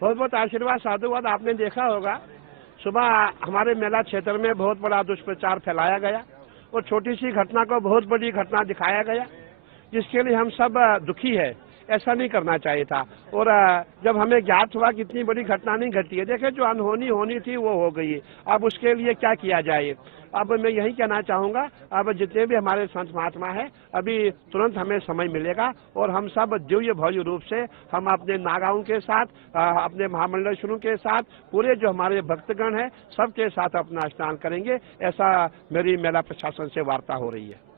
बहुत बहुत आशीर्वाद साधुवाद। आपने देखा होगा सुबह हमारे मेला क्षेत्र में बहुत बड़ा दुष्प्रचार फैलाया गया और छोटी सी घटना को बहुत बड़ी घटना दिखाया गया, जिसके लिए हम सब दुखी है। ऐसा नहीं करना चाहिए था। और जब हमें ज्ञात हुआ कि इतनी बड़ी घटना नहीं घटी है, देखे जो अनहोनी होनी थी वो हो गई। अब उसके लिए क्या किया जाए। अब मैं यही कहना चाहूंगा, अब जितने भी हमारे संत महात्मा है, अभी तुरंत हमें समय मिलेगा और हम सब दिव्य भव्य रूप से हम अपने नागाओं के साथ, अपने महामंडलेश्वरों के साथ, पूरे जो हमारे भक्तगण है सबके साथ अपना स्नान करेंगे। ऐसा मेरी मेला प्रशासन से वार्ता हो रही है।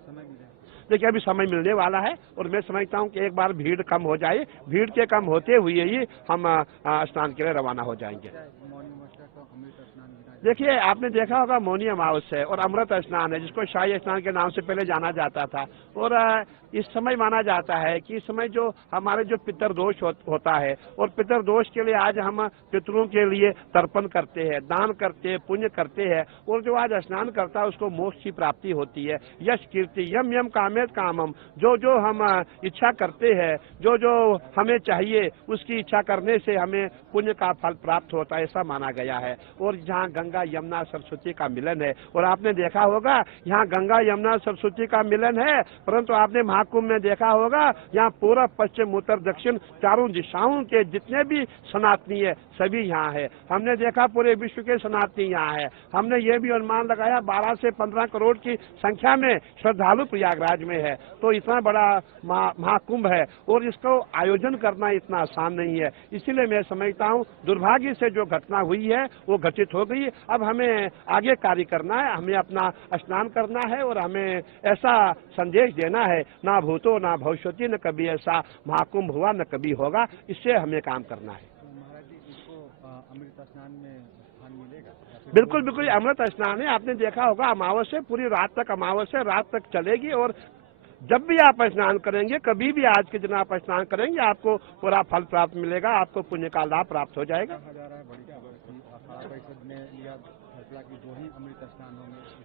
देखिए अभी समय मिलने वाला है और मैं समझता हूँ कि एक बार भीड़ कम हो जाए, भीड़ के कम होते हुए ही हम स्नान के लिए रवाना हो जाएंगे। देखिए आपने देखा होगा मौनी अमावस्या है और अमृत स्नान है, जिसको शाही स्नान के नाम से पहले जाना जाता था। और इस समय माना जाता है कि इस समय जो हमारे जो पितृदोष होता है, और पितृदोष के लिए आज हम पितरों के लिए तर्पण करते हैं, दान करते हैं, पुण्य करते हैं। और जो आज स्नान करता है उसको मोक्ष की प्राप्ति होती है। यश कीर्ति यम यम कामेत कामम, जो जो हम इच्छा करते हैं, जो जो हमें चाहिए उसकी इच्छा करने से हमें पुण्य का फल प्राप्त होता है, ऐसा माना गया है। और जहाँ गंगा यमुना सरस्वती का मिलन है, और आपने देखा होगा यहाँ गंगा यमुना सरस्वती का मिलन है, परंतु आपने महाकुंभ में देखा होगा यहाँ पूर्व पश्चिम उत्तर दक्षिण चारों दिशाओं के जितने भी सनातनी है सभी यहाँ है। हमने देखा पूरे विश्व के सनातनी यहाँ है। हमने ये भी अनुमान लगाया 12 से 15 करोड़ की संख्या में श्रद्धालु प्रयागराज में है। तो इतना बड़ा महाकुंभ है और इसको आयोजन करना इतना आसान नहीं है। इसीलिए मैं समझता हूँ दुर्भाग्य से जो घटना हुई है वो घटित हो गई। अब हमें आगे कार्य करना है, हमें अपना स्नान करना है और हमें ऐसा संदेश देना है, ना भूतो ना भविष्यति, न कभी ऐसा महाकुंभ हुआ न कभी होगा। इससे हमें काम करना है। अमृत स्नान में स्थान मिलेगा? बिल्कुल बिल्कुल अमृत स्नान है। आपने देखा होगा अमावस्या पूरी रात तक, अमावस्या रात तक चलेगी और जब भी आप स्नान करेंगे, कभी भी आज के दिन आप स्नान करेंगे, आपको पूरा फल प्राप्त मिलेगा, आपको पुण्य का लाभ प्राप्त हो जाएगा।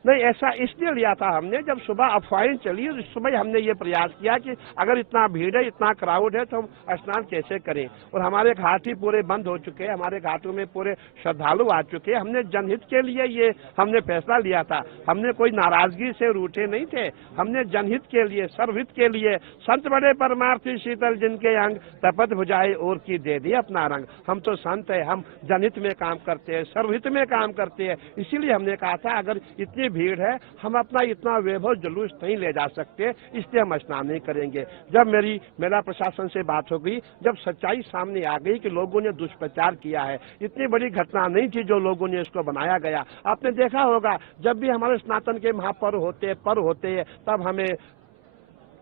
नहीं, ऐसा इसलिए लिया था हमने, जब सुबह अफवाहें चली उस समय हमने ये प्रयास किया कि अगर इतना भीड़ है, इतना क्राउड है, तो हम स्नान कैसे करें। और हमारे घाट ही पूरे बंद हो चुके हैं, हमारे घाटों में पूरे श्रद्धालु आ चुके हैं। हमने जनहित के लिए ये हमने फैसला लिया था, हमने कोई नाराजगी से रूठे नहीं थे। हमने जनहित के लिए, सर्वहित के लिए, संत बड़े परमार्थी शीतल जिनके अंग, तपत भुजाए और की दे दिए अपना रंग। हम तो संत है, हम जनहित में काम करते हैं, सर्वहित में काम करते हैं। इसीलिए हमने कहा था अगर इतनी भीड़ है, हम अपना इतना वैभव जुलूस नहीं ले जा सकते, इसलिए हम स्नान नहीं करेंगे। जब मेरी मेला प्रशासन से बात हो गई, जब सच्चाई सामने आ गई कि लोगों ने दुष्प्रचार किया है, इतनी बड़ी घटना नहीं थी जो लोगों ने इसको बनाया गया। आपने देखा होगा जब भी हमारे सनातन के महापर्व होते हैं तब हमें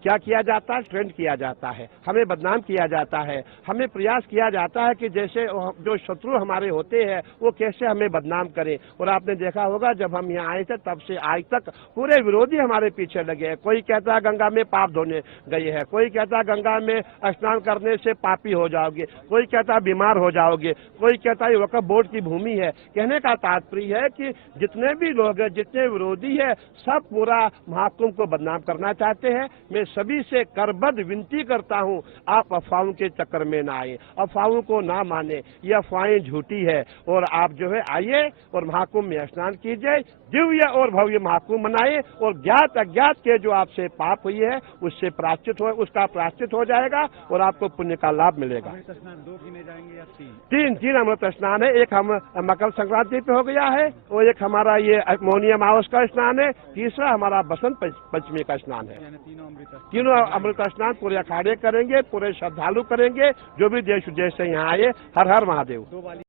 क्या किया जाता है, ट्रेंड किया जाता है, हमें बदनाम किया जाता है, हमें प्रयास किया जाता है कि जैसे जो शत्रु हमारे होते हैं वो कैसे हमें बदनाम करें। और आपने देखा होगा जब हम यहाँ आए थे तब से आज तक पूरे विरोधी हमारे पीछे लगे हैं। कोई कहता है गंगा में पाप धोने गए हैं, कोई कहता है गंगा में स्नान करने से पापी हो जाओगे, कोई कहता है बीमार हो जाओगे, कोई कहता है वक्फ बोर्ड की भूमि है। कहने का तात्पर्य है कि जितने भी लोग हैं, जितने विरोधी है, सब पूरा महाकुंभ को बदनाम करना चाहते हैं। मैं सभी से करबद्ध विनती करता हूं, आप अफवाहों के चक्कर में ना आए, अफवाहों को ना माने, ये अफवाहें झूठी है। और आप जो है आइए और महाकुंभ में स्नान कीजिए, दिव्य और भव्य महाकुंभ मनाए और ज्ञात अज्ञात के जो आपसे पाप हुई है उससे प्रायश्चित हो, उसका प्रायश्चित हो जाएगा और आपको पुण्य का लाभ मिलेगा। अमृत स्नान 2 गिने जाएंगे या 3? तीन अमृत स्नान है। एक हम मकर संक्रांति पे हो गया है और एक हमारा ये मौनी अमावस्या का स्नान है, तीसरा हमारा बसंत पंचमी का स्नान है। तीनों अमृत स्नान पूरे अखाड़े करेंगे, पूरे श्रद्धालु करेंगे, जो भी देश विदेश से यहाँ आए। हर हर महादेव।